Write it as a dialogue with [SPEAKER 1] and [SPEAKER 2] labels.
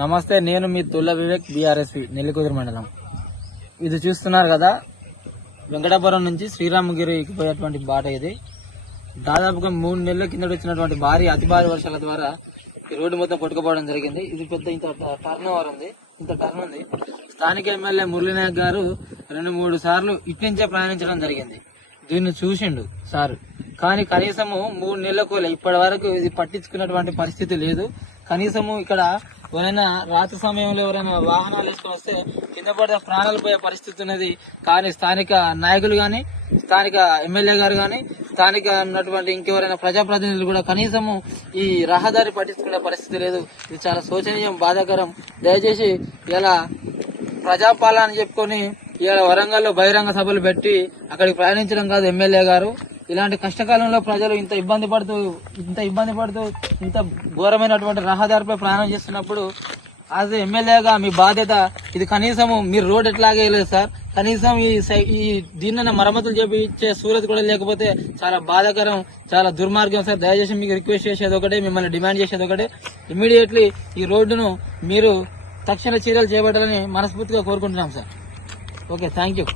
[SPEAKER 1] నమస్తే నేను మీ తుల్ల వివేక్ బీఆర్ఎస్పి నెల్లికుదురు మండలం. ఇది చూస్తున్నారు కదా వెంకటాపురం నుంచి శ్రీరామగిరికి పోయేటువంటి బాట ఇది. దాదాపుగా మూడు నెలల కిందట వచ్చినటువంటి భారీ అతి భారీ వర్షాల ద్వారా ఈ రోడ్డు మొత్తం కొట్టుకుపోవడం జరిగింది. ఇది పెద్ద ఇంత టర్న్ ఓవర్ ఉంది. ఇంత టర్న్ ఉంది. స్థానిక ఎమ్మెల్యే మురళీనాయక్ గారు రెండు మూడు సార్లు ఇట్నుంచే ప్రయాణించడం జరిగింది. దీన్ని చూసిండు సార్. కానీ కనీసము మూడు నెలలకు ఇప్పటి వరకు ఇది పట్టించుకున్నటువంటి పరిస్థితి లేదు. కనీసము ఇక్కడ ఎవరైనా రాత్రి సమయంలో ఎవరైనా వాహనాలు వేసుకొని వస్తే కింద పడితే ప్రాణాలు పోయే పరిస్థితి ఉన్నది. కానీ స్థానిక నాయకులు కానీ స్థానిక ఎమ్మెల్యే గారు కానీ స్థానిక ఉన్నటువంటి ఇంకెవరైనా ప్రజాప్రతినిధులు కూడా కనీసము ఈ రహదారి పట్టించుకునే పరిస్థితి లేదు. ఇది చాలా శోచనీయం బాధాకరం. దయచేసి ఇలా ప్రజాపాలన చెప్పుకొని ఇవాళ వరంగల్లో బహిరంగ సభలు పెట్టి అక్కడికి ప్రయాణించడం కాదు ఎమ్మెల్యే గారు. ఇలాంటి కష్టకాలంలో ప్రజలు ఇంత ఇబ్బంది పడుతూ ఇంత ఇబ్బంది పడుతూ ఇంత ఘోరమైనటువంటి రహదారిపై ప్రయాణం చేస్తున్నప్పుడు యాజ్ ఎమ్మెల్యేగా మీ బాధ్యత ఇది కనీసము మీరు రోడ్ ఎట్లాగే లేదు సార్. కనీసం ఈ సై- ఈ దీన్ని మరమ్మతులు చేపించే సూరత్ కూడా లేకపోతే చాలా బాధాకరం చాలా దుర్మార్గం సార్. దయచేసి మీకు రిక్వెస్ట్ చేసేది ఒకటే మిమ్మల్ని డిమాండ్ చేసేది ఒకటే. ఇమ్మీడియట్లీ ఈ రోడ్డును మీరు తక్షణ చర్యలు చేపట్టాలని మనస్ఫూర్తిగా కోరుకుంటున్నాం సార్. Okay thank you